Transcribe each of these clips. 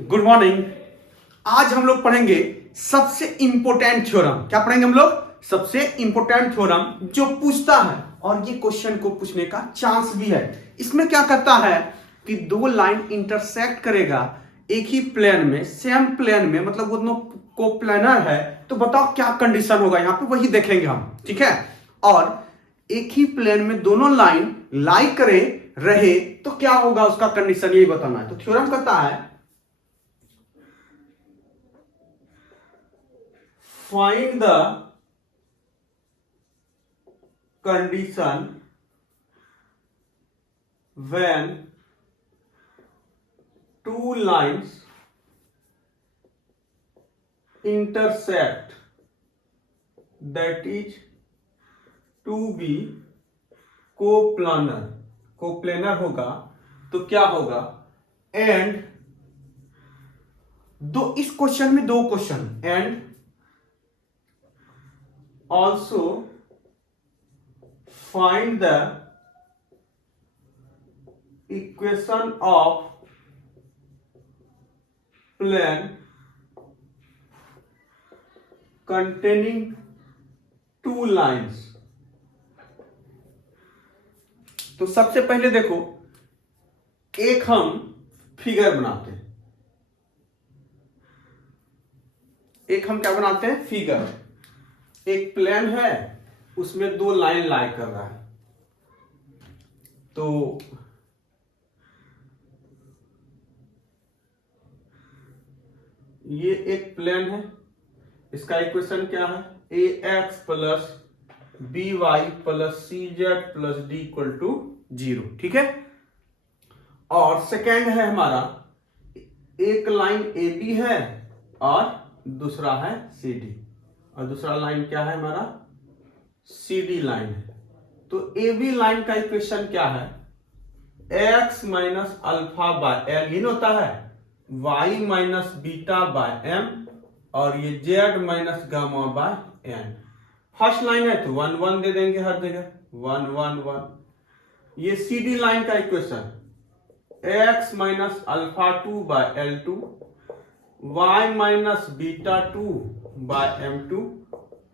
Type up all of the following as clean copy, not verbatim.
Good morning. आज हम लोग पढ़ेंगे सबसे इंपोर्टेंट थ्योरम। क्या पढ़ेंगे हम लोग? सबसे इंपोर्टेंट थ्योरम जो पूछता है और ये क्वेश्चन को पूछने का चांस भी है। इसमें क्या करता है कि दो लाइन इंटरसेक्ट करेगा एक ही प्लेन में, सेम प्लेन में, मतलब वो दोनों को प्लेनर है। तो बताओ क्या कंडीशन होगा यहाँ पे, वही देखेंगे हम। ठीक है। और एक ही प्लेन में दोनों लाइन लाई करे रहे तो क्या होगा उसका कंडीशन, यही बताना है। तो थ्योरम कहता है find the condition when two lines intersect, that is to be coplanar। Coplanar होगा तो क्या होगा, एंड दो, इस क्वेश्चन में दो question, and also find the equation of plane containing two lines। तो सबसे पहले देखो, एक हम फिगर बनाते हैं, एक हम क्या बनाते हैं, फिगर। एक प्लेन है, उसमें दो लाइन लाई कर रहा है। तो ये एक प्लेन है, इसका इक्वेशन क्या है, A X plus B Y plus C Z plus D equal to 0। ठीक है। और सेकेंड है हमारा, एक लाइन ए बी है और दूसरा है सी डी, और दूसरा लाइन क्या है हमारा, सी डी लाइन है। तो ए बी लाइन का इक्वेशन क्या है, X minus alpha by L इन होता है, Y minus beta by M, और ये Z minus gamma by N. First line है तो 1 1 दे देंगे हर जगह, 1 1 1। ये सी डी लाइन का इक्वेशन, x minus alpha 2 by L 2, y minus beta 2 by M 2,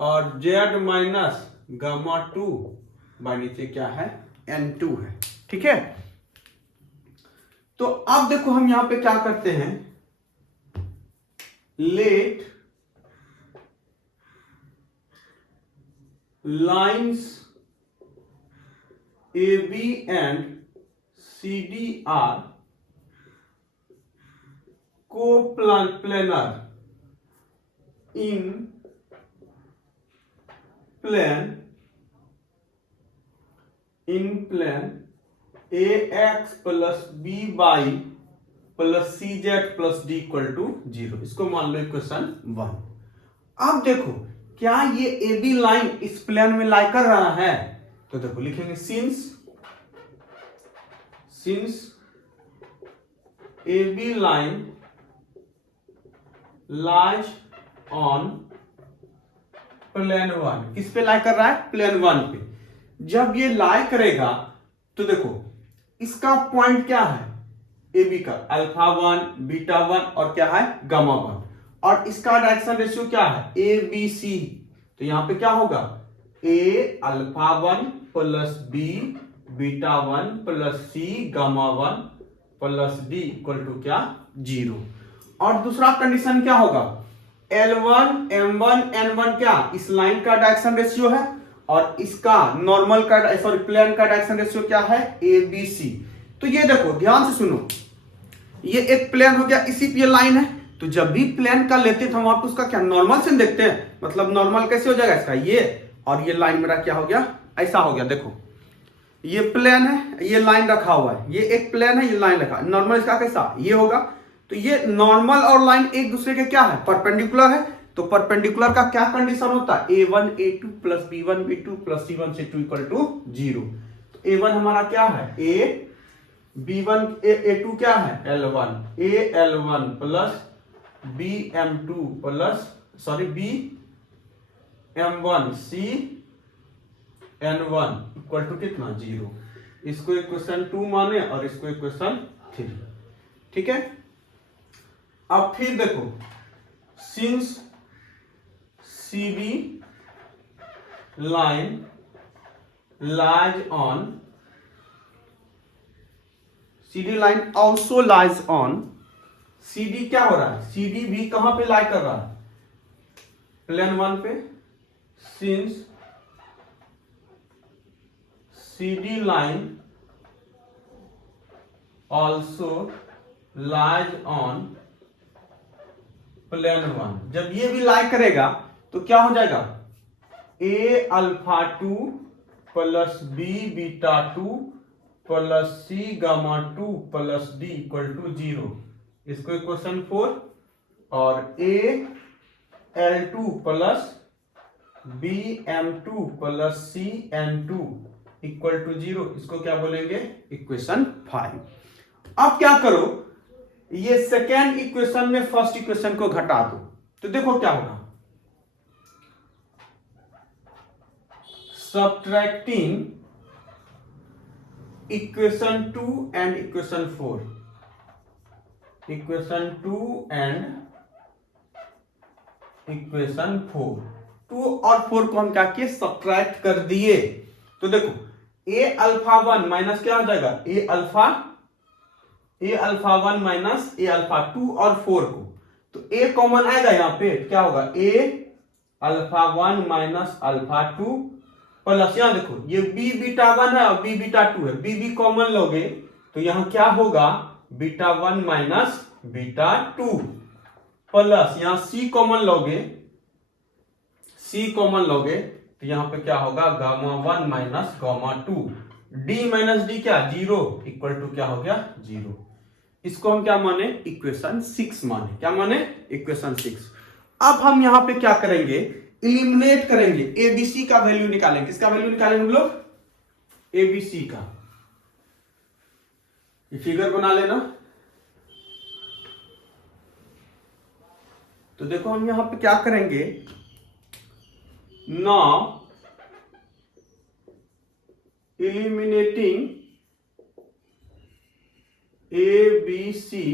और z माइनस गामा 2 बाय नीचे क्या है, n 2 है। ठीक है। तो अब देखो हम यहां पे क्या करते हैं, let lines A B and C D are coplanar in plane ax plus by plus C Z plus D equal to 0। इसको मान लो इक्वेशन 1। अब देखो क्या ये ए बी लाइन इस प्लेन में लाई कर रहा है, तो देखो लिखेंगे since A B line lies on plane 1। किस पे लाई कर रहा है, प्लेन 1 पे। जब ये लाई करेगा तो देखो इसका पॉइंट क्या है, ए बी का अल्फा 1 बीटा 1 और क्या है, गामा 1, और इसका डायरेक्शन रेशियो क्या है, ए बी सी। तो यहां पे क्या होगा, A alpha 1 plus B beta 1 plus C gamma 1 plus D equal to क्या, 0। और दूसरा कंडीशन क्या होगा, L1 M1 N1 क्या, इस लाइन का डायरेक्शन रेशियो है, और इसका नॉर्मल का प्लेन का डायरेक्शन रेशियो क्या है, ABC। तो ये देखो ध्यान से सुनो, ये एक प्लेन हो गया, इसी पे लाइन है। तो जब भी प्लेन का लेते हैं तो हम आपको उसका क्या नॉर्मल से देखते हैं। मतलब नॉर्मल कैसे हो जाएगा इसका, ये और ये लाइन मेरा क्या हो गया, ऐसा हो गया। देखो ये प्लेन है, ये लाइन रखा हुआ है, ये एक प्लेन है, ये लाइन रखा, नॉर्मल इसका कैसा ये होगा। तो ये नॉर्मल और लाइन एक दूसरे के क्या है, परपेंडिकुलर है। तो परपेंडिकुलर का क्या कंडीशन होता है, a1 a2 plus b1 b2 plus c1 c2 equal to 0। तो a1 हमारा क्या है, a b1 a2 क्या है, l1 a l1 plus b m2 plus b m1 c n1 equal to कितना, 0। इसको इक्वेशन 2 माने और इसको इक्वेशन 3। ठीक है। अब फिर देखो, since CD line lies on, CD line also lies on, CD क्या हो रहा है, CD भी कहां पे लाई कर रहा है, प्लेन 1 पे, since CD line also lies on plane 1, जब ये भी लाई करेगा तो क्या हो जाएगा, A alpha 2 plus B beta 2 plus C gamma 2 plus D equal to 0। इसको इक्वेशन 4, और A L2 plus B M2 plus C N2 equal to 0, इसको क्या बोलेंगे, इक्वेशन 5। अब क्या करो, ये सेकेंड इक्वेशन में फर्स्ट इक्वेशन को घटा दो, तो देखो क्या होगा, subtracting equation 2 and equation 4, equation 2 and equation 4, 2 और 4 को हम क्या किए, सब्ट्रैक्ट कर दिए। तो देखो a अल्फा 1 माइनस क्या हो जाएगा, a alpha 1 minus a alpha 2 और 4 को, तो a कॉमन आएगा यहां पे, क्या होगा, a alpha 1 minus alpha 2 plus, यहां देखो ये b बीटा 1 है और b बीटा 2 है, b कॉमन लोगे तो यहां क्या होगा, बीटा 1 माइनस बीटा 2 प्लस, यहां c कॉमन लोगे तो यहां पे क्या होगा, gamma 1 minus gamma 2, d minus d क्या, 0 इक्वल टू क्या हो गया, 0। इसको हम क्या माने, इक्वेशन 6 माने, क्या माने, इक्वेशन 6। अब हम यहां पे क्या करेंगे, इलिमिनेट करेंगे, एबीसी का वैल्यू निकालेंगे। किसका वैल्यू निकालेंगे हम लोग, एबीसी का। ये फिगर बना लेना। तो देखो हम यहां पे क्या करेंगे, now eliminating ABC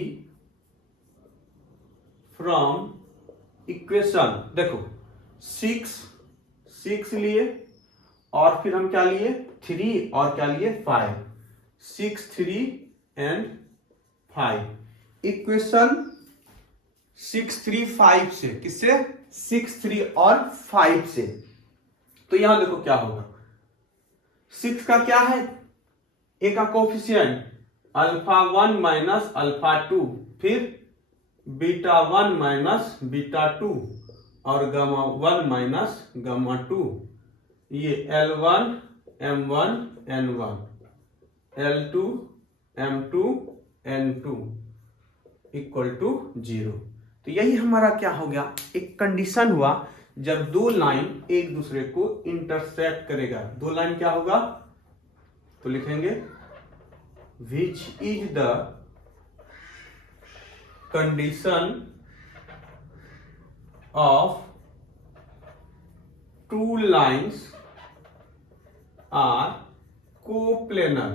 from equation, देखो 6 लिए और फिर हम क्या लिए, 3 और क्या लिए, 5, 6 3 एंड 5, इक्वेशन 6 3 5 से, किससे, 6 3 और 5 से। तो यहां देखो क्या होगा, 6 का क्या है, ए का कोफिशिएंट अल्फा 1 माइनस अल्फा 2, फिर बीटा 1 माइनस बीटा 2 और गामा 1 माइनस गामा 2, ये L1 M1 N1, L2 M2 N2 equal to 0। तो यही हमारा क्या हो गया, एक कंडीशन हुआ जब दो लाइन एक दूसरे को इंटरसेक्ट करेगा। दो लाइन क्या होगा, तो लिखेंगे विच is the condition of two lines are coplanar।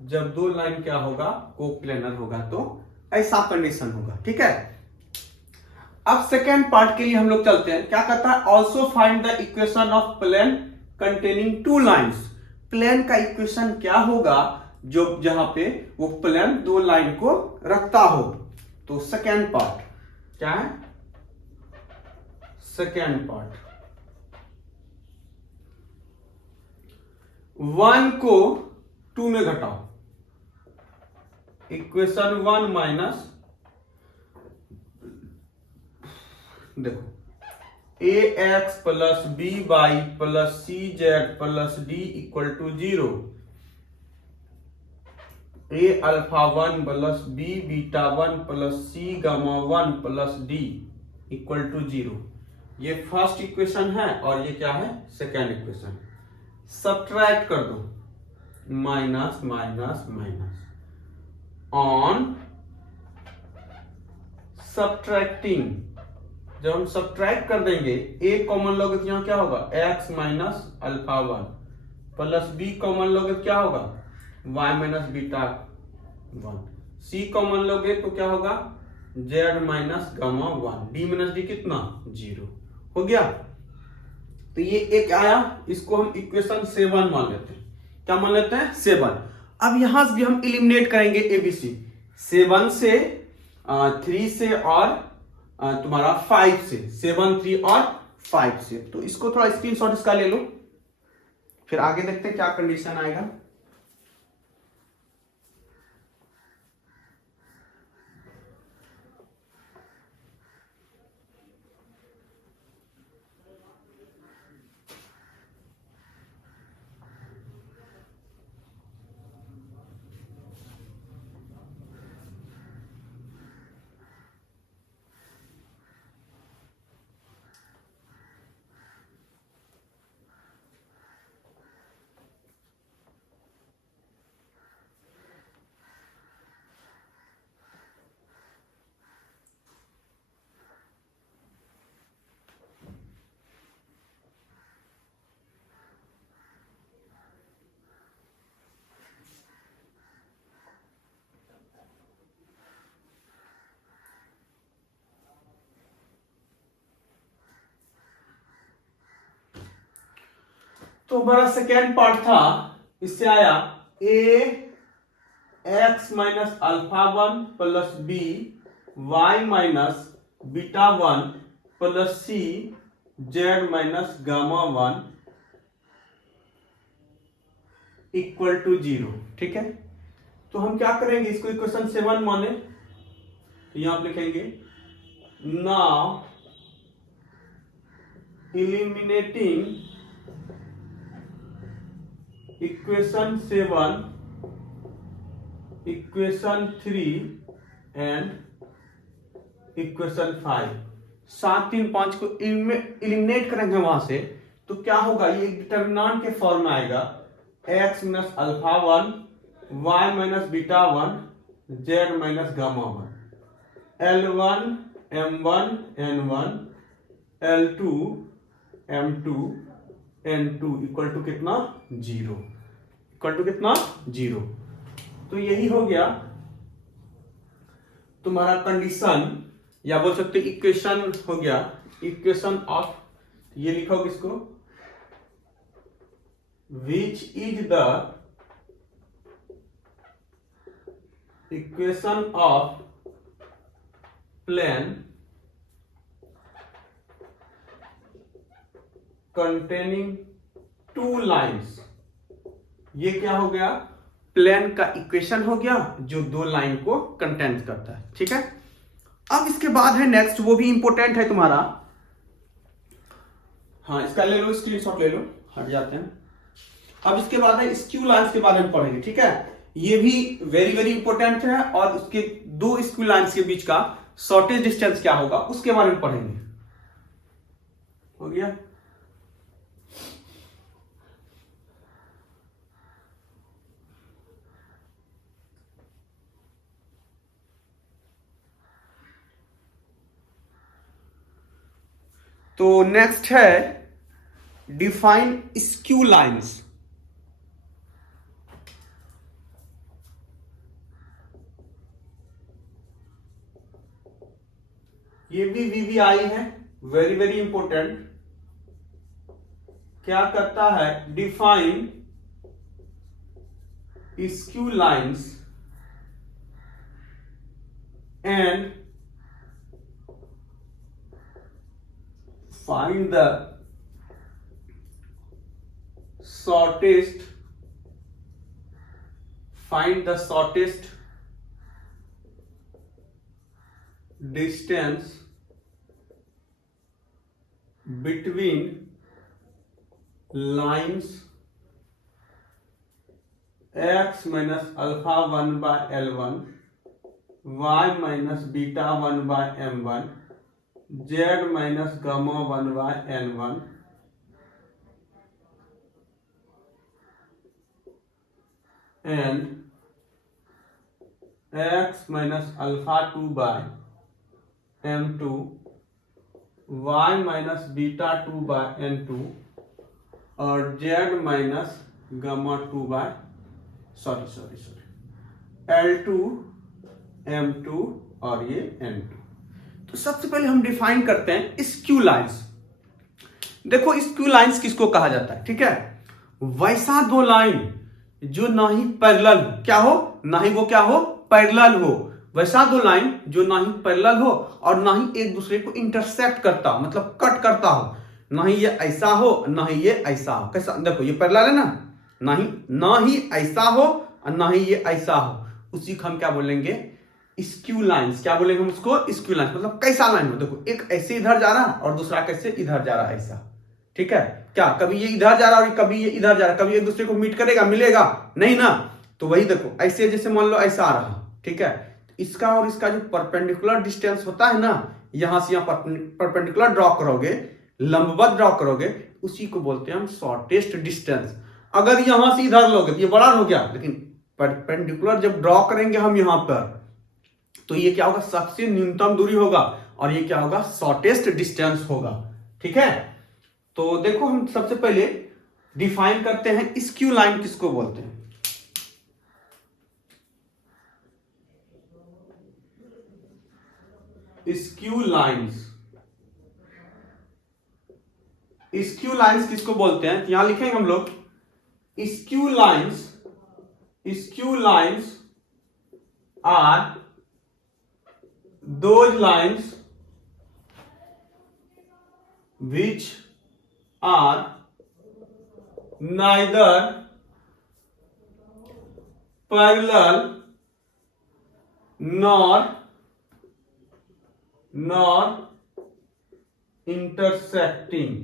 जब दो लाइन क्या होगा, कोप्लेनर होगा, तो ऐसा कंडीशन होगा, ठीक है। अब सेकेंड पार्ट के लिए हम लोग चलते हैं, क्या कहता है, also find the equation of plane containing two lines. Plane का इक्वेशन क्या होगा, जो जहां पे वो प्लेन दो लाइन को रखता हो। तो सेकेंड पार्ट क्या है, सेकेंड पार्ट 1 को 2 में घटाओ, इक्वेशन 1 माइनस, देखो A X plus B Y plus C Z plus D equal to 0, A alpha 1 plus B beta 1 plus C gamma 1 plus D equal to 0। ये फर्स्ट इक्वेशन है और ये क्या है, सेकेंड इक्वेशन। सब्ट्रैक्ट कर दो, minus minus minus, on subtracting, जब हम सब्ट्रैक्ट कर देंगे, ए कॉमन लोगे तो यहां क्या होगा, x minus alpha 1 plus B common लोगे तो क्या होगा, y minus beta 1, C common लोगे तो क्या होगा, z minus gamma one, D minus D कितना 0 हो गया। तो ये एक आया, इसको हम इक्वेशन 7 मान लेते हैं। क्या मान लेते हैं 7। अब यहां से भी हम इलिमिनेट करेंगे एबीसी 7 से 3 से और तुम्हारा 5 से, 7 3 और 5 से। तो इसको थोड़ा स्क्रीनशॉट इसका ले लो, फिर आगे देखते हैं क्या कंडीशन आएगा। तो हमारा सेकेंड पार्ट था, इससे आया A X minus alpha 1 plus B Y minus beta 1 plus C Z minus gamma 1 equal to 0। ठीक है, तो हम क्या करेंगे, इसको इक्वेशन 7 माने, तो यहां आप लिखेंगे now eliminating equation 7, equation 3 and equation 5, 7 3 5 को इलिमिनेट करेंगे वहां से, तो क्या होगा, ये डिटर्मिनेंट के फॉर्म में आएगा x minus alpha 1 y minus beta 1 z minus gamma 1 L1 M1 N1 L2 M2 N2 equal to कितना 0, इक्वल टू कितना 0। तो यही हो गया तुम्हारा कंडीशन, या बोल सकते इक्वेशन हो गया, इक्वेशन ऑफ, ये लिखा होगा इसको, which is the equation of plane containing 2 lines. ये क्या हो गया, प्लेन का इक्वेशन हो गया जो 2 लाइन को कंटेंट करता है। ठीक है, अब इसके बाद है नेक्स्ट, वो भी इंपॉर्टेंट है तुम्हारा, हाँ इसका ले लो, स्क्रीनशॉट ले लो, हट जाते हैं। अब इसके बाद है स्क्यू लाइन्स के बारे में पढ़ेंगे। ठीक है, ये भी वेरी वेरी इंपॉर्टेंट है, और उसके 2 स्क्यू लाइन्स के बीच का शॉर्टेज डिस्टेंस क्या होगा उसके बारे में पढ़ेंगे। हो गया, तो नेक्स्ट है डिफाइन स्क्यू लाइन्स। ये भी VVI है, वेरी वेरी इंपॉर्टेंट। क्या करता है, define skew lines and find the shortest distance between lines x minus alpha 1 by L1 y minus beta 1 by M1 z minus gamma 1 by N1 and x minus alpha 2 by M2 y minus beta 2 by N2 और z minus gamma 2 by L2 M2 और ये N2। तो सबसे पहले हम define करते हैं skew lines. देखो स्क्यू लाइंस किसको कहा जाता है, ठीक है, वैसा दो लाइन जो ना ही पैरेलल क्या हो, ना ही वो क्या हो पैरेलल हो, वैसा दो लाइन जो ना ही पैरेलल हो और ना ही एक दूसरे को इंटरसेक्ट करता हो, मतलब कट करता हो, ना ही ये ऐसा हो ना ही ये ऐसा हो। कैसा, देखो ये पैरेलल है ना ही ऐसा हो और ना ही ये ऐसा हो, उसी को हम क्या बोलेंगे स्क्यू लाइंस। क्या बोलेंगे हम उसको, स्क्यू लाइंस। मतलब कैसा लाइन हो, देखो एक ऐसे इधर जा रहा और दूसरा कैसे इधर जा रहा, ऐसा, ठीक है। क्या कभी ये इधर जा रहा और कभी ये इधर जा रहा, कभी एक दूसरे को मीट करेगा, मिलेगा नहीं ना। तो वही देखो ऐसे, जैसे मान लो ऐसा आ रहा, ठीक है, इसका और इसका जो परपेंडिकुलर डिस्टेंस होता है ना, यहां से यहां परपेंडिकुलर ड्रॉ करोगे, लंबवत ड्रॉ करोगे, उसी को बोलते हैं हम शॉर्टेस्ट डिस्टेंस। अगर यहां से इधर लोगे तो ये बड़ा हो गया, लेकिन परपेंडिकुलर जब ड्रॉ करेंगे हम यहां पर, तो ये क्या होगा, सबसे न्यूनतम दूरी होगा और ये क्या होगा, शॉर्टेस्ट डिस्टेंस होगा, ठीक है। तो देखो हम सबसे पहले डिफाइन करते हैं स्क्यू लाइन किसको बोलते हैं। स्क्यू लाइंस, स्क्यू लाइंस किसको बोलते हैं, यहां लिखेंगे हम लोग skew lines, skew lines are those lines which are neither parallel nor intersecting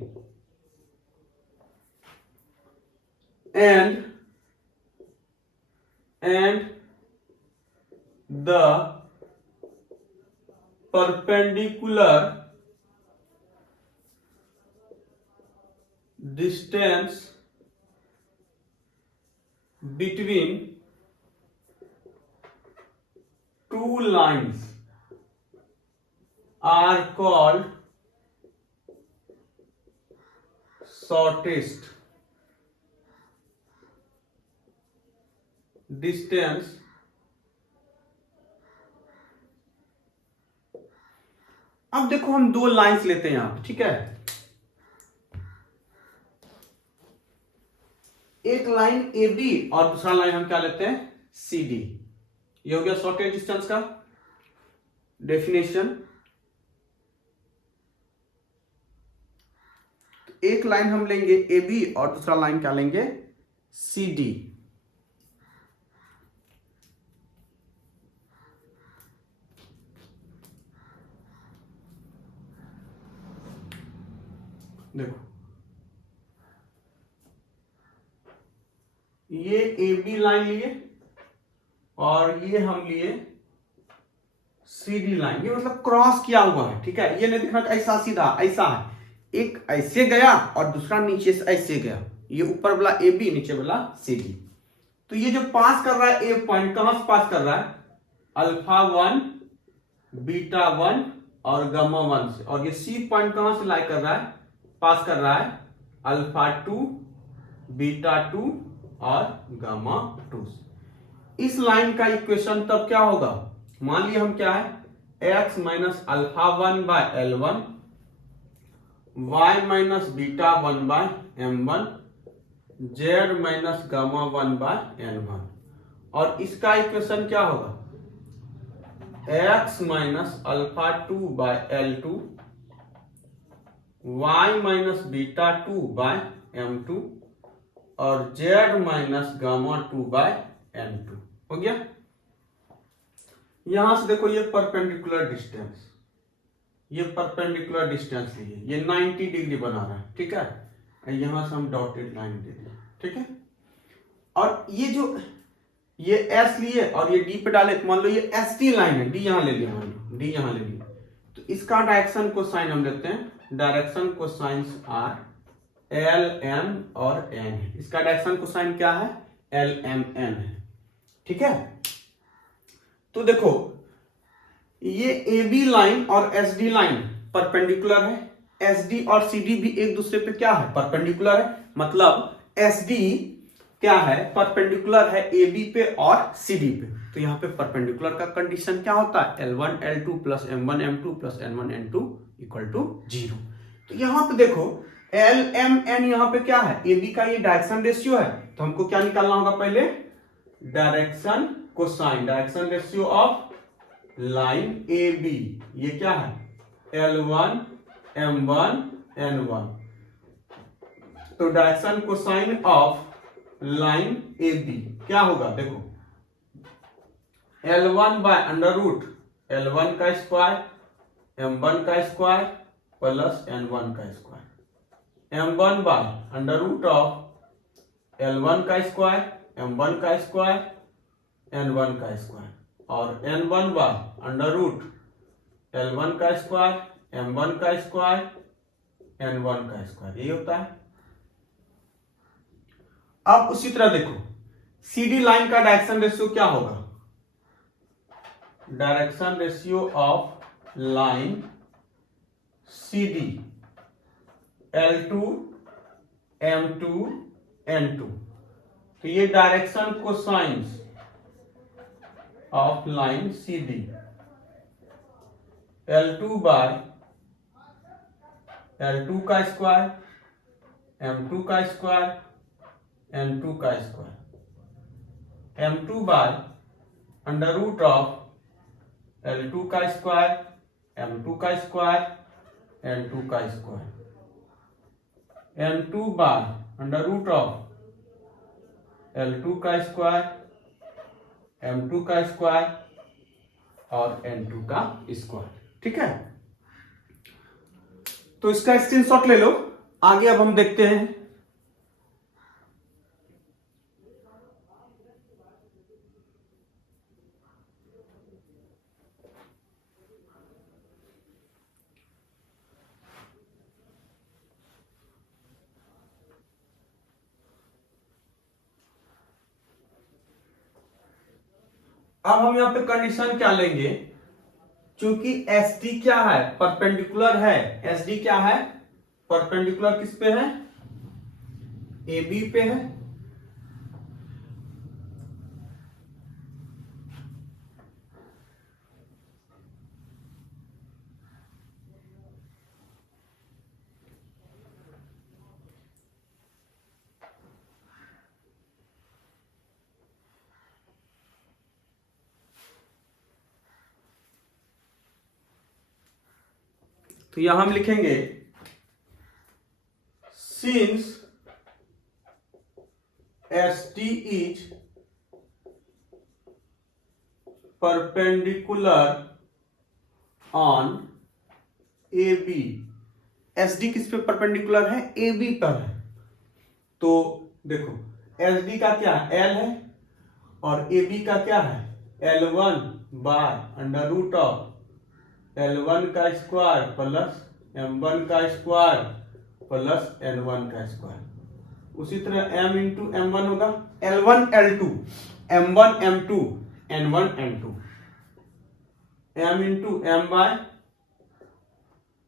and the perpendicular distance between two lines are called shortest distance अब देखो हम दो लाइंस लेते हैं यहां पे, ठीक है, एक लाइन ए बी और दूसरा लाइन हम क्या लेते हैं सी डी। ये हो गया शॉर्टेस्ट डिस्टेंस का डेफिनेशन। एक लाइन हम लेंगे ए बी और दूसरा लाइन क्या लेंगे सी डी। देखो ये ए बी लाइन लिए और ये हम लिए सी डी लाइन, ये मतलब क्रॉस किया हुआ है, ठीक है। ये नहीं दिखना ऐसा सीधा ऐसा है, एक ऐसे गया और दूसरा नीचे से ऐसे गया, ये ऊपर वाला ए बी नीचे वाला सी डी। तो ये जो पास कर रहा है ए पॉइंट कहां से पास कर रहा है, अल्फा 1 बीटा 1 और गामा 1 से, और ये सी पॉइंट कहां से लाई कर रहा है, पास कर रहा है अल्फा 2 बीटा 2 और गामा 2 से। इस लाइन का इक्वेशन तब क्या होगा, मान लिया हम क्या है x minus alpha 1 by L1 y minus beta 1 by M1 z minus gamma 1 by N1, और इसका इक्वेशन क्या होगा x minus alpha 2 by L2 y minus beta 2 by M2 और z minus gamma 2 bye N2। हो गया। यहां से देखो ये परपेंडिकुलर डिस्टेंस, ये परपेंडिकुलर डिस्टेंस लिए, ये 90 डिग्री बना रहा है, ठीक है। यहां से हम डॉटेड लाइन दे दें, ठीक है। और ये जो ये S लिए और ये D पे डाले, मान लो ये ST लाइन है, D यहां ले लिया, मान लो D यहां ले लिया, तो इसका डायरेक्शन को साइन हम लेते हैं, डायरेक्शन को साइंस आर L M और N है। इसका डायरेक्शन को साइन क्या है L M N है, ठीक है। तो देखो ये AB लाइन और SD लाइन परपेंडिकुलर है, SD और CD भी एक दूसरे पे क्या है परपेंडिकुलर है, मतलब SD क्या है, परपेंडिकुलर है ए बी पे और सी डी पे। तो यहाँ पे परपेंडिकुलर का कंडीशन क्या होता है, L1 L2 plus M1 M2 plus N1 N2 equal to 0। तो यहाँ पे देखो L M N यहाँ पे क्या है, ए बी का ये डायरेक्शन रेशियो है, तो हमको क्या निकालना होगा पहले, direction cosine, direction ratio of line A B, ये क्या है L1 M1 N1। तो direction cosine of line A B क्या होगा, देखो L1 by under root L1 का स्क्वायर M1 का स्क्वायर प्लस N1 का square, M1 by under root of L1 का स्क्वायर M1 का स्क्वायर N1 का स्क्वायर, और N1 by under root L1 का स्क्वायर M1 का स्क्वायर N1 का स्क्वायर, ये होता है। अब उसी तरह देखो CD लाइन का डायरेक्शन रेशियो क्या होगा, direction ratio of line CD L2 M2 N2। तो ये direction cosines of line CD L2 by L2 का स्क्वायर M2 का स्क्वायर N2 का square, M2 by under root of L2 का square M2 का square N2 का square, M2 by under root of L2 का square M2 का square और N2 का स्क्वायर। ठीक है, तो इसका स्क्रीनशॉट ले लो। आगे अब हम देखते हैं अब हम यहां पे कंडीशन क्या लेंगे, क्योंकि एस डी क्या है, परपेंडिकुलर है, एस डी क्या है, परपेंडिकुलर किस पे है, ए बी पे है। तो यहां हम लिखेंगे since S T is perpendicular on A B, S D किस पे परपेंडिकुलर है, ए बी पर है। तो देखो एस डी का क्या है, एल है, और ए बी का क्या है, L1 by under root of L1 का स्क्वायर प्लस M1 का स्क्वायर प्लस N1 का स्क्वायर। उसी तरह M इंटू M1 होगा L1 L2 M1 M2 N1 N2, M into M by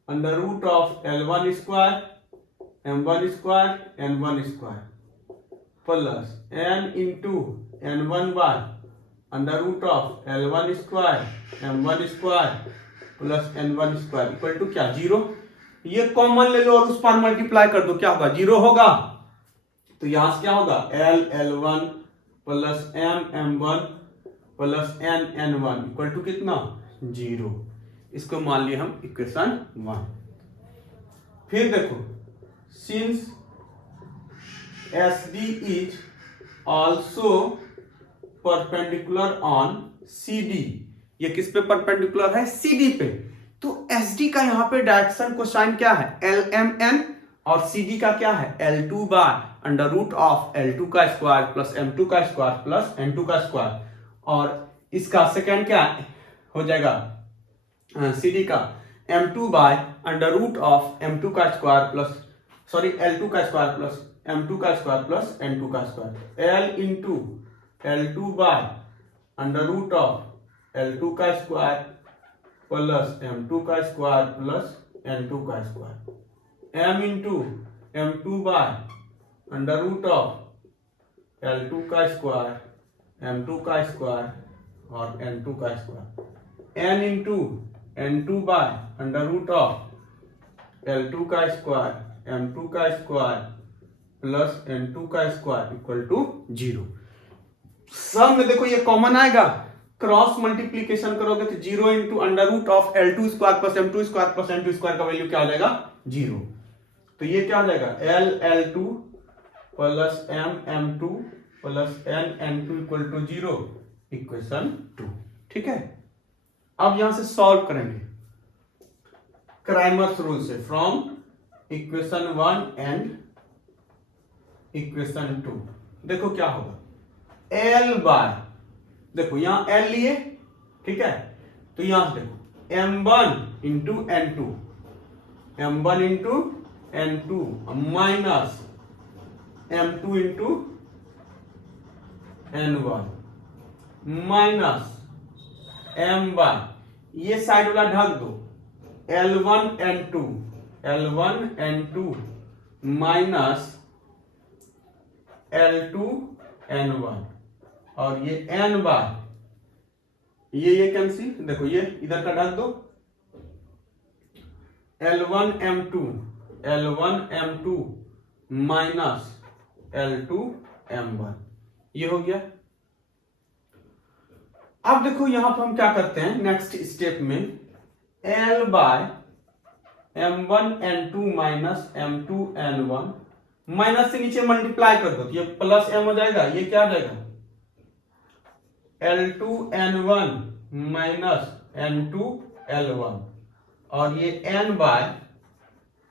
under root of L1 square M1 square N1 square plus N into N1 by under root of L1 square M1 square plus N1 square equal to क्या, 0। ये common ले लो और उस पर multiply कर दो, क्या होगा, 0 होगा। तो यहां से क्या होगा, L L1 plus M M1 plus N N1 equal to कितना, 0। इसको मान लिया हम इक्वेशन 1। फिर देखो since S D is also perpendicular on C D, ये किस पे परपेंडिकुलर है, CD पे। तो SD का यहां पे डायरेक्शन कोसाइन क्या है, LMN, और CD का क्या है, L2 by under root of L2 का स्क्वायर प्लस M2 का स्क्वायर प्लस N2 का स्क्वायर, और इसका सेकेंड क्या हो जाएगा, CD का M2 by under root of M2 का स्क्वायर प्लस L2 का स्क्वायर प्लस M2 का स्क्वायर प्लस N2 का square, L into L2 by under root of L2 का स्क्वायर प्लस M2 का स्क्वायर प्लस N2 का square, M into M2 by under root of L2 का square M2 का square और N2 का square n into N2 by under root of L2 का square M2 का square plus N2 का square equal to 0। सब में देखो ये कॉमन आएगा, क्रॉस मल्टीप्लीकेशन करोगे तो 0 into under root of L2 square plus M2 square plus N2 square का वैल्यू क्या हो जाएगा 0। तो ये क्या हो जाएगा L2 plus M2 plus N2 equal to 0 equation 2। ठीक है, अब यहां से सॉल्व करेंगे क्राइमर्स रूल से फ्रॉम इक्वेशन 1 एंड इक्वेशन 2। देखो क्या होगा L बाय, देखो यहां L लिए, ठीक है, तो यहां से देखो M1 into N2, M1 into N2 minus M2 into N1 minus M by, ये साइड वाला ढक दो, L1 N2 minus L2 N1 और ये N बार, ये कैंसिल, देखो ये इधर का ढक दो, L1 M2 minus L2 M1, ये हो गया। अब देखो यहां पर हम क्या करते हैं नेक्स्ट स्टेप में, L by M1 N2 minus M2 N1, minus से नीचे मल्टीप्लाई कर दो तो ये प्लस M हो जाएगा, ये क्या हो जाएगा L2 N1 minus N2 L1 और ये N by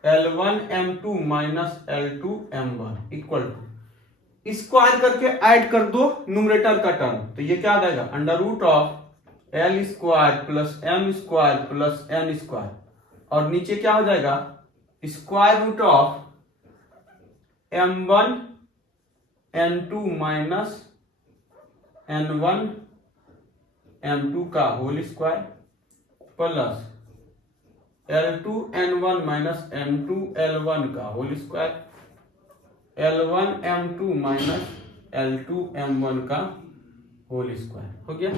L1 M2 minus L2 M1 equal to, square करके ऐड कर दो न्यूमरेटर का टर्म, तो ये क्या आ जाएगा under root of L square plus M square plus N square और नीचे क्या हो जाएगा square root of M1 N2 minus N1 M2 का whole square plus L2 N1 minus M2 L1 का whole square, L1 M2 minus L2 M1 का whole square हो गया,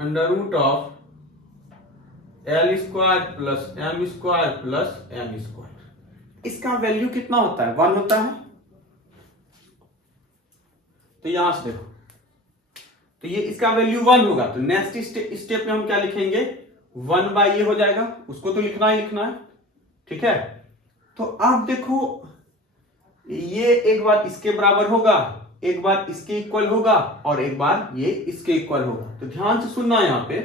under root of L square plus M square plus M square. इसका value कितना होता है 1 होता है, तो यहां से देखो तो ये इसका वैल्यू 1 होगा, तो नेक्स्ट स्टेप में हम क्या लिखेंगे 1 बाय ये हो जाएगा, उसको तो लिखना ही लिखना है, ठीक है। तो अब देखो ये एक बार इसके बराबर होगा, एक बार इसके इक्वल होगा और एक बार ये इसके इक्वल होगा, तो ध्यान से सुनना यहां पे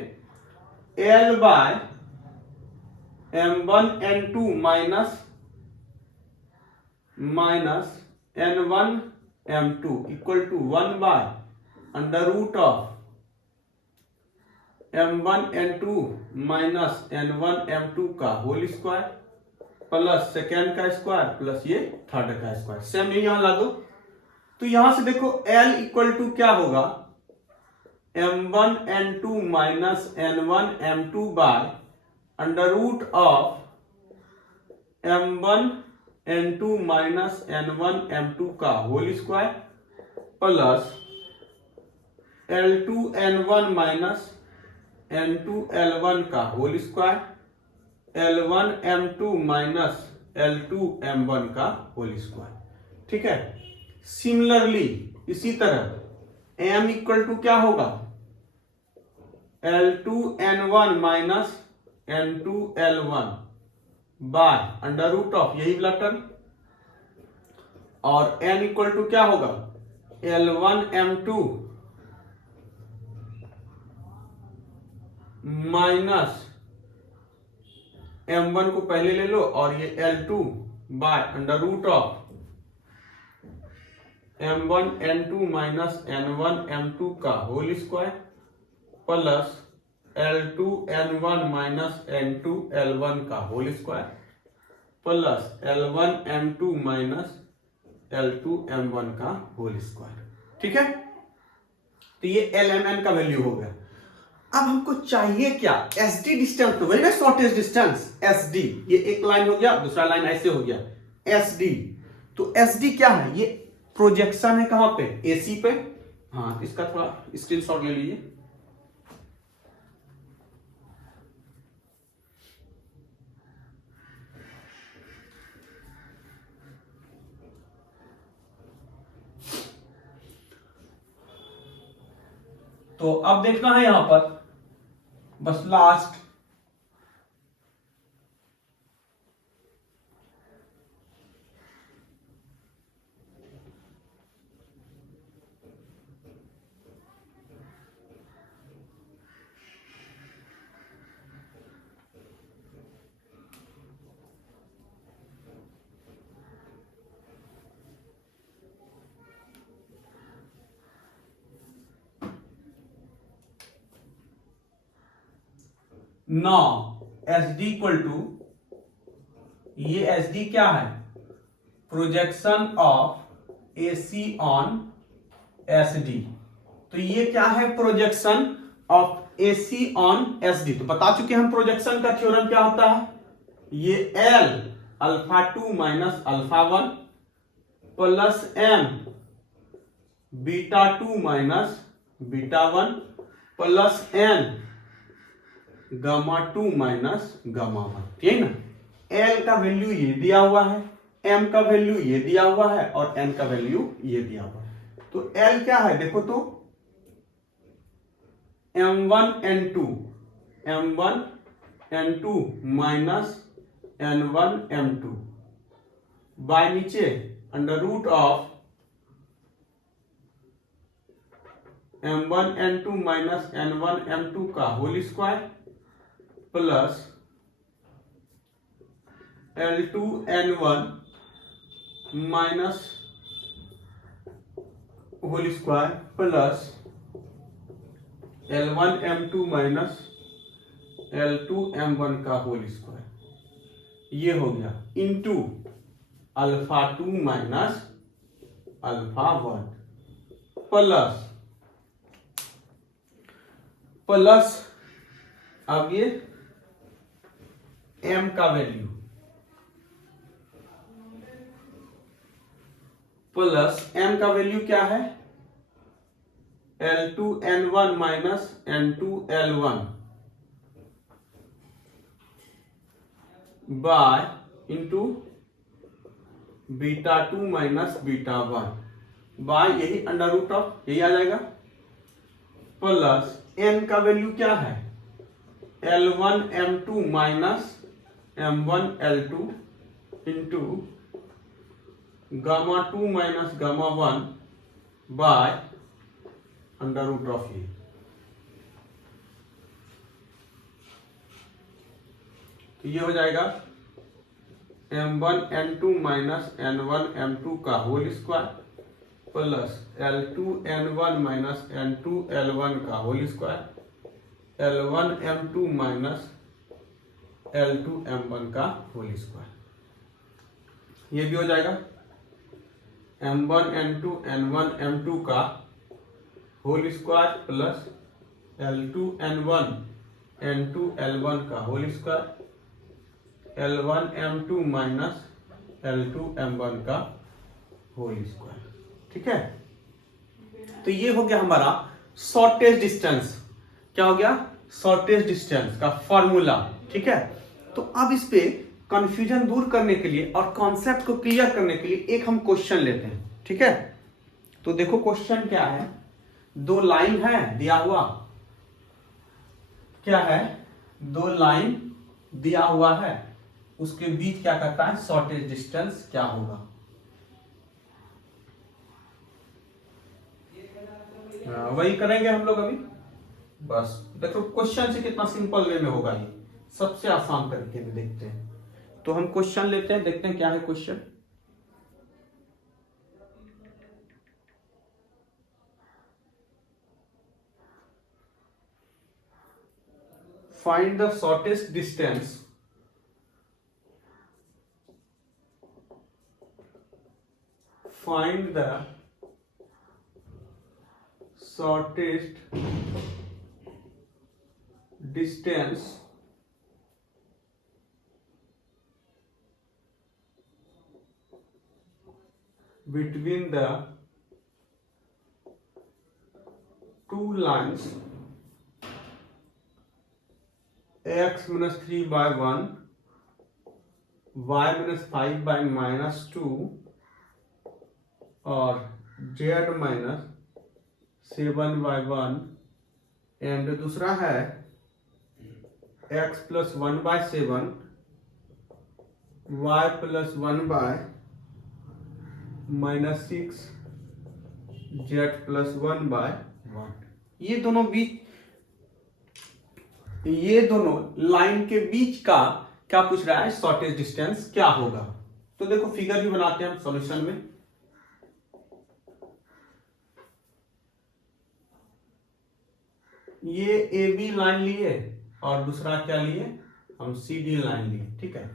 L by M1 N2 minus N1 M2 equal to 1 by under root of M1 N2 minus N1 M2 का होल स्क्वायर प्लस सेकेंड का स्क्वायर प्लस ये थर्ड का स्क्वायर, सेम यहां ला दो। तो यहां से देखो L इक्वल टू क्या होगा M1 N2 minus N1 M2 by under root of M1 N2 minus N1 M2 का whole square plus L2 N1 minus N2 L1 का whole square, L1 M2 minus L2 M1 का whole square, ठीक है। Similarly इसी तरह M equal to क्या होगा L2 N1 minus N2 L1 by under root of यही वाला टर्म, और N इक्वल टू क्या होगा L1 M2 माइनस M1 को पहले ले लो और ये L2 by under root of M1 N2 minus N1 M2 का whole square plus L2 N1 minus N2 L1 का whole square plus L1 M2 minus L2 M1 का होल स्क्वायर, ठीक है। तो ये LMN का वैल्यू हो गया। अब हमको चाहिए क्या SD डिस्टेंस, तो वही ना शॉर्टेस्ट डिस्टेंस SD, ये एक लाइन हो गया, दूसरा लाइन ऐसे हो गया SD, तो एस डी क्या है, ये प्रोजेक्शन है कहां पे, एसी पे। हाँ, इसका थोड़ा स्क्रीनशॉट ले लीजिए। तो अब देखना है यहां पर बस last, now S D equal to, ये एस डी क्या है, projection of A C on S D. तो ये क्या है, projection of A C on S D. तो बता चुके हम प्रोजेक्शन का थ्योरम क्या होता है, ये L alpha 2 minus alpha 1 plus M beta 2 minus beta 1 plus N gamma 2 minus gamma 1, ठीक है ना। एल का वैल्यू ये दिया हुआ है, एम का वैल्यू ये दिया हुआ है और एन का वैल्यू ये दिया हुआ है। तो एल क्या है देखो तो, m1 n2 m1 n2 minus n1 m2 by नीचे under root of m1 n2 minus n1 m2 का whole square plus L2 N1 minus whole square plus L1 M2 minus L2 M1 का whole square, ये हो गया into alpha 2 minus alpha 1 plus अब ये m का value plus m का value क्या है, L2 N1 minus N2 L1 by into beta 2 minus beta 1 by यही अंडर रूट ऑफ यही आ जाएगा प्लस n का वैल्यू क्या है, L1 M2 minus M1 L2 into gamma 2 minus gamma 1 by under root of ये। तो ये हो जाएगा M1 N2 minus N1 M2 का whole square plus L2 N1 minus N2 L1 का whole square L1 M2 minus L2 M1 का whole square. ये भी हो जाएगा M1 N2 N1 M2 का whole square plus L2 N1 N2 L1 का whole square L1 M2 minus L2 M1 का whole square, ठीक है। तो ये हो गया हमारा शॉर्टेस्ट डिस्टेंस, क्या हो गया, शॉर्टेस्ट डिस्टेंस का फॉर्मूला, ठीक है। तो अब इस पे कंफ्यूजन दूर करने के लिए और कॉन्सेप्ट को क्लियर करने के लिए एक हम क्वेश्चन लेते हैं, ठीक है। तो देखो क्वेश्चन क्या है, दो लाइन है दिया हुआ, क्या है, दो लाइन दिया हुआ है, उसके बीच क्या करता है, शॉर्टेस्ट डिस्टेंस क्या होगा। वही करेंगे हम लोग अभी, बस देखो क्वेश्चन से कितना सिंपल वे में होगा, ये सबसे आसान तरीके में देखते हैं। तो हम क्वेश्चन लेते हैं, देखते हैं क्या है question. Find the shortest distance find the shortest distance between the two lines x minus 3 by 1, y minus 5 by minus 2 और z minus 7 by 1 एंड दूसरा है x plus 1 by 7, y plus 1 by minus 6, z plus 1 by 1। ये दोनों line के बीच का क्या पूछ रहा है, शॉर्टेज डिस्टेंस क्या होगा। तो देखो फिगर भी बनाते हैं हम सॉल्यूशन में। ये ए बी लाइन लिए और दूसरा क्या लिए, हम सी डी लाइन लिए, ठीक है।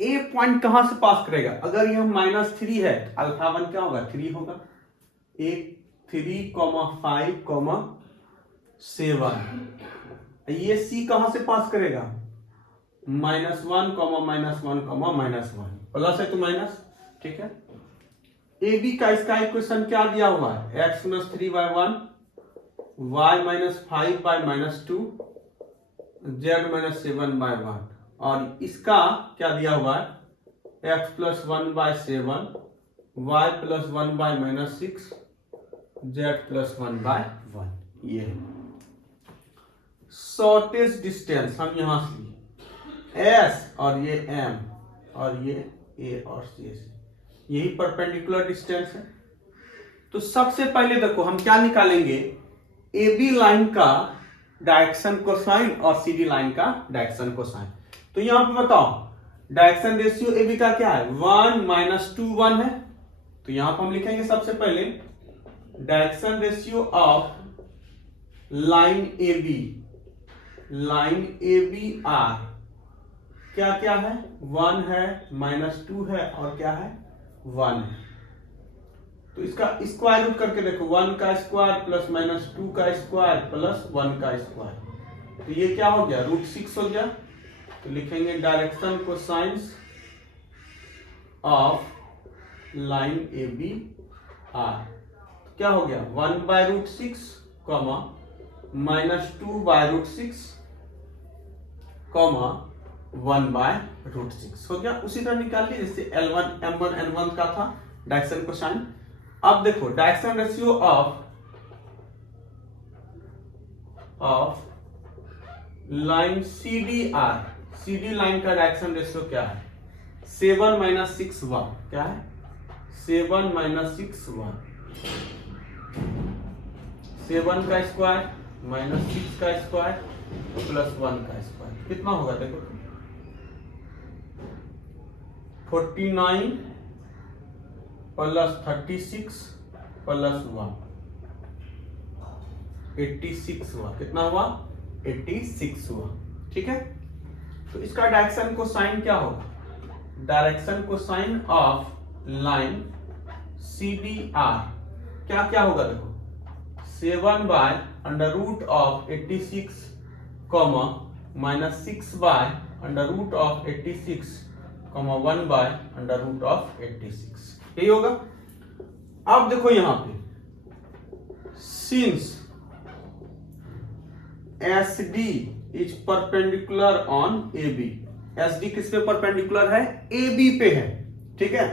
ए पॉइंट कहां से पास करेगा, अगर यह -3 है अल्फा 1 क्या होगा, 3 होगा। 3,5,7 ये सी कहां से पास करेगा, -1, -1, प्लस है तो माइनस, ठीक है। ए बी का इसका इक्वेशन क्या दिया हुआ है, x minus 3 by 1, y minus 5 by -2, z minus 7 by 1 और इसका क्या दिया हुआ है, x plus 1 by 7, y plus 1 by -6, z plus 1 by 1। ये शॉर्टेज डिस्टेंस हम यहां से s और ये m और ये a और c यही परपेंडिकुलर डिस्टेंस है। तो सबसे पहले देखो हम क्या निकालेंगे, ए बी लाइन का डायरेक्शन कोसाइन और सी डी लाइन का डायरेक्शन कोसाइन। तो यहां पे बताओ डायरेक्शन रेशियो ए बी का क्या है, 1 - 2 1 है। तो यहां पर हम लिखेंगे सबसे पहले direction ratio of line A B are क्या क्या है, 1 है, -2 है और क्या है, 1 है। तो इसका स्क्वायर रूट करके देखो, 1 का स्क्वायर प्लस -2 का स्क्वायर प्लस 1 का स्क्वायर, तो ये क्या हो गया, √6 हो गया। तो लिखेंगे direction cosines of line A B are, क्या हो गया, 1/√6, -2/√6, 1/√6 हो गया। उसी तरह निकाल ली जैसे L1 M1 N1 का था डायरेक्शन कोसाइन। अब देखो direction ratio of line CD line का डायरेक्शन रेशियो क्या है, 7 - 6 1, क्या है 7 - 6 1, 7 का स्क्वायर -6 का स्क्वायर प्लस 1 का स्क्वायर कितना होगा, देखो 49 प्लस 36 प्लस 1 86 हुआ, कितना हुआ 86 हुआ, ठीक है। तो इसका डायरेक्शन कोसाइन क्या होगा, direction cosine of line CDR क्या क्या होगा, देखो 7/√86, -6/√86, 1/√86 यही होगा। अब देखो यहां पे since SD is perpendicular on AB, SD किस पे परपेंडिकुलर है, AB पे है, ठीक है।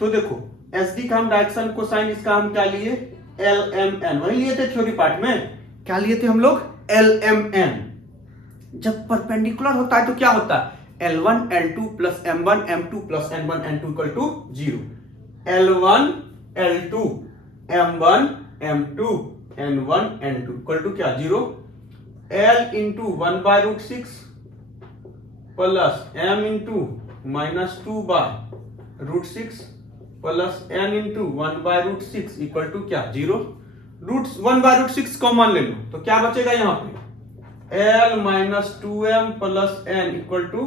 तो देखो SD का हम डायरेक्शन कोसाइन इसका हम क्या लिए, LMN, वही लिए थे थ्योरी पार्ट में, क्या लिए थे हम लोग, LMN। जब परपेंडिकुलर होता है तो क्या होता है, L1 L2 plus M1 M2 plus N1 N2 equal to 0, L1 L2 M1 M2 N1 N2 equal to क्या 0, L into 1/√6 plus M into -2/√6 plus N into 1/√6 equal to क्या 0, √1/√6 कॉमन ले लो तो क्या बचेगा यहाँ पे, L - 2M plus N equal to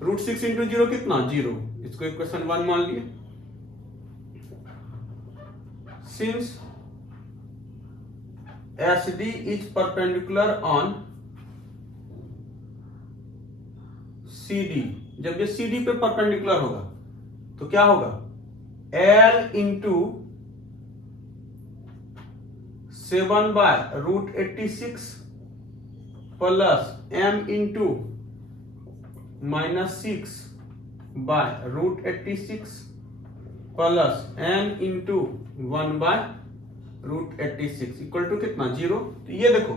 √6 into 0 कितना 0, इसको इक्वेशन 1 मान लिए। Since SD is perpendicular on CD, जब ये CD पे परपेंडिकुलर होगा तो क्या होगा, L into 7/√86 plus m into -6/√86 plus n into 1/√86 equal to कितना 0। तो ये देखो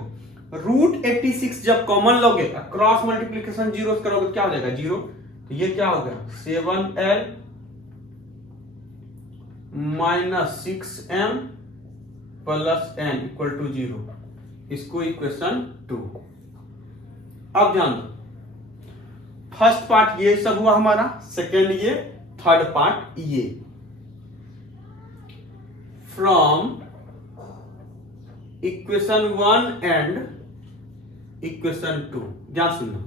√86 जब कॉमन लोगे क्रॉस मल्टीप्लीकेशन जीरो करोगे क्या हो जाएगा 0। तो ये क्या हो गया 7L - 6m plus n equal to 0। इसको इक्वेशन 2। अब ध्यान दो फर्स्ट पार्ट ये सब हुआ हमारा, सेकेंड ये, थर्ड पार्ट ये। फ्रॉम इक्वेशन 1 एंड इक्वेशन 2 ध्यान सुनना।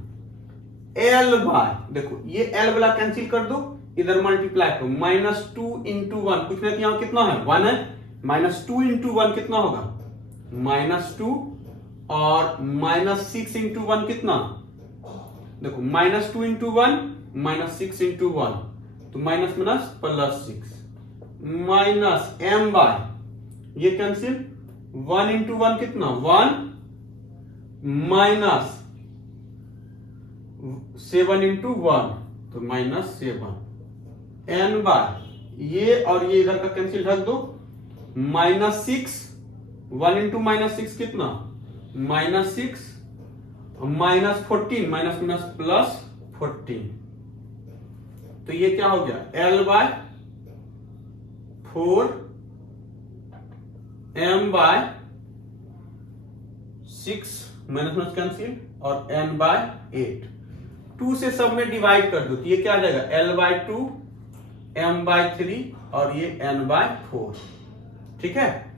L बाय देखो ये L वाला कैंसिल कर दो, इधर मल्टीप्लाई करो -2 इंटू 1 कुछ नहीं यहां कितना है 1 है, -2 इंटू 1 कितना होगा -2 और -6 इंटू 1 कितना देखो -2 इंटू 1 -6 इंटू 1 तो minus minus +6 minus m by ये कैंसिल 1 इंटू 1 कितना 1 माइनस 7 इंटू 1 तो -7 n बाय ये और ये इधर का कैंसिल रख दो -6 1 इंटू -6 कितना -6 -14 माइनस माइनस +14 तो ये क्या हो गया L/4 m/6 minus minus cancel और n/8 2 से सब में डिवाइड कर दो तो ये क्या आ जाएगा L/2 m/3 और ये n/4। ठीक है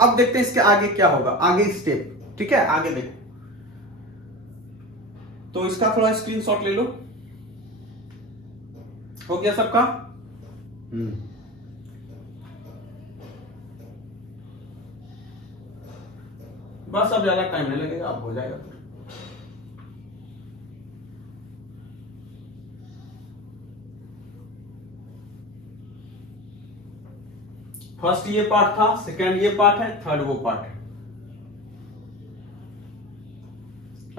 अब देखते हैं इसके आगे क्या होगा, आगे स्टेप। ठीक है आगे देखो तो इसका थोड़ा स्क्रीनशॉट ले लो। हो गया सबका बस अब ज्यादा टाइम नहीं लगेगा, अब हो जाएगा। फर्स्ट ये पार्ट था, सेकंड ये पार्ट है, थर्ड वो पार्ट है।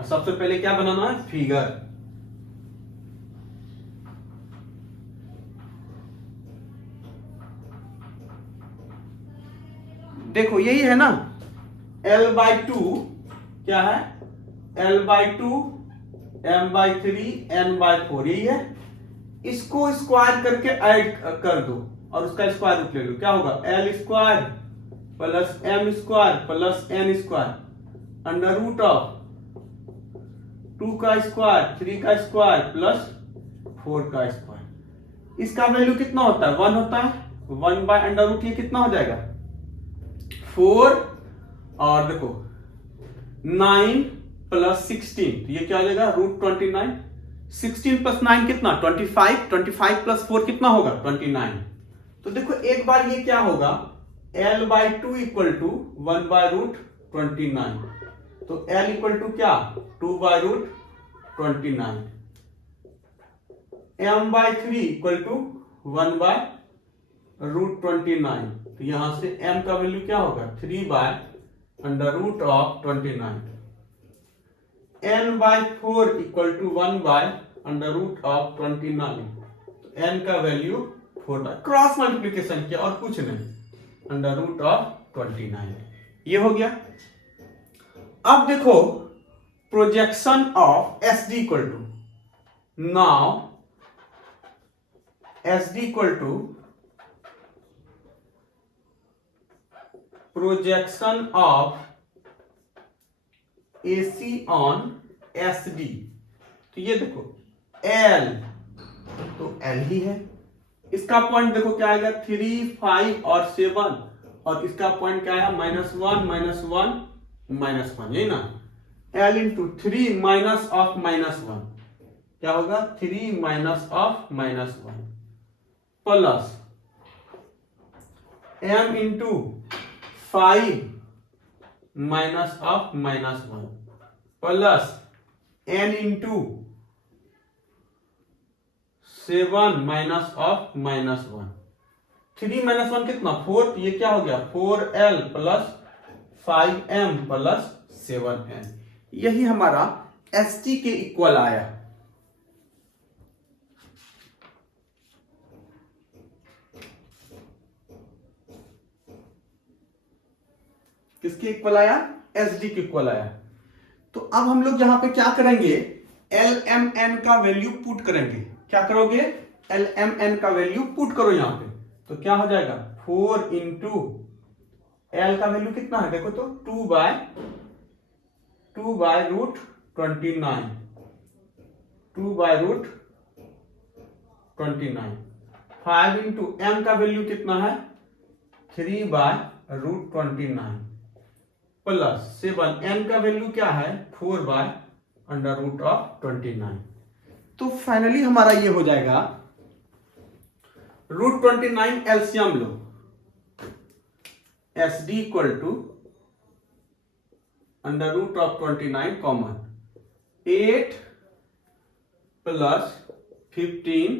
सबसे पहले क्या बनाना है फिगर। देखो यही है ना L/2 क्या है L/2 m/3 n/4 यही है। इसको स्क्वायर करके ऐड कर दो और उसका स्क्वायर रूट ले लो क्या होगा L² plus m² plus n² under root of 2 का स्क्वायर 3 का स्क्वायर प्लस 4 का स्क्वायर। इसका वैल्यू कितना होता है 1 होता है 1/√, ये कितना हो जाएगा 4 और देखो 9 प्लस 16 तो ये क्या हो जाएगा √29। 16 प्लस 9 कितना 25, 25 प्लस 4 कितना होगा 29। तो देखो एक बार ये क्या होगा L/2 इक्वल टू 1/√29 तो L इक्वल टू क्या 2/√29 m/3 इक्वल टू 1/√29 तो यहां से m का वैल्यू क्या होगा 3/√29 n/4 इक्वल टू 1/√29 तो n का वैल्यू 4 क्रॉस मल्टीप्लीकेशन किया और कुछ नहीं √29 ये हो गया। अब देखो projection of SD equal to now SD equal to projection of AC on SD। तो ये देखो L तो L ही है, इसका पॉइंट देखो क्या आएगा 3, 5 और 7 और इसका पॉइंट क्या है -1 -1 -1 यही ना L इंटू 3 माइनस ऑफ -1 क्या होगा 3 minus of -1 plus m into 5 minus of -1 plus n into 7 minus of -1, 3 - 1 कितना 4, ये क्या हो गया 4l plus 5m plus 7n, यही हमारा ST के इक्वल आया। किसके इक्वल आया, SD के इक्वल आया। तो अब हम लोग यहां पे क्या करेंगे, LMN का वैल्यू पुट करेंगे। क्या करोगे, LMN का वैल्यू पुट करो यहां पे, तो क्या हो जाएगा 4 इंटू L का वैल्यू कितना है देखो तो 2 by root 29, 2 by root 29, 5 into M का वैल्यू कितना है 3 बाय रूट 29 प्लस 7, N का वैल्यू क्या है 4 बाय अंडर रूट ऑफ 29। तो फाइनली हमारा ये हो जाएगा रूट 29 एलसीएम लो, SD equal to under root of 29 common 8 plus 15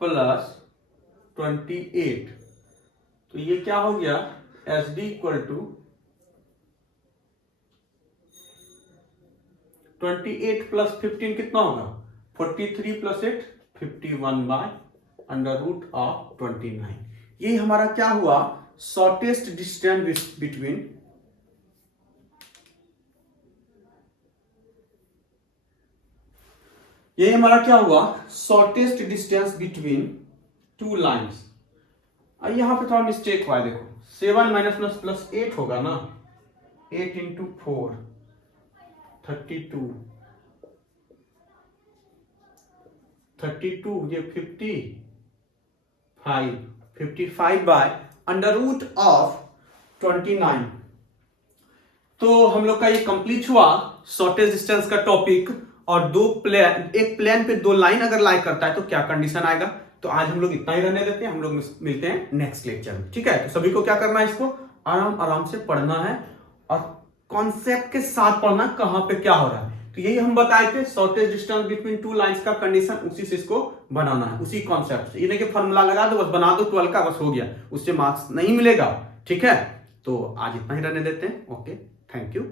plus 28, तो ये क्या हो गया SD इक्वल टू 28 प्लस 15 कितना होगा 43 plus 8 51 by under root of 29। ये हमारा क्या हुआ शॉर्टेस्ट डिस्टेंस बिटवीन ये हमारा क्या हुआ shortest distance between two lines. अब यहां पे थोड़ा मिस्टेक हुआ है, देखो 7 माइनस प्लस प्लस 8 होगा ना, 8 इंटू 4 32, 32 ये 55 बाय अंडर रूट ऑफ 29। तो हम लोग का ये कंप्लीट हुआ शॉर्टेज डिस्टेंस का टॉपिक। और एक प्लेन पे 2 लाइन अगर लाई करता है तो क्या कंडीशन आएगा। तो आज हम लोग इतना ही रहने देते हैं, हम लोग मिलते हैं नेक्स्ट लेक्चर में, ठीक है। तो सभी को क्या करना है, इसको आराम आराम से पढ़ना है और कॉन्सेप्ट के साथ पढ़ना कहां पे क्या हो रहा है। तो यही हम बताए थे shortage distance between two lines का कंडीशन, उसी से इसको बनाना है, उसी कॉन्सेप्ट से। ये नहीं कि फॉर्मूला लगा दो बस बना दो 12 का बस हो गया, उससे मार्क्स नहीं मिलेगा, ठीक है। तो आज इतना ही रहने देते हैं। Okay, thank you.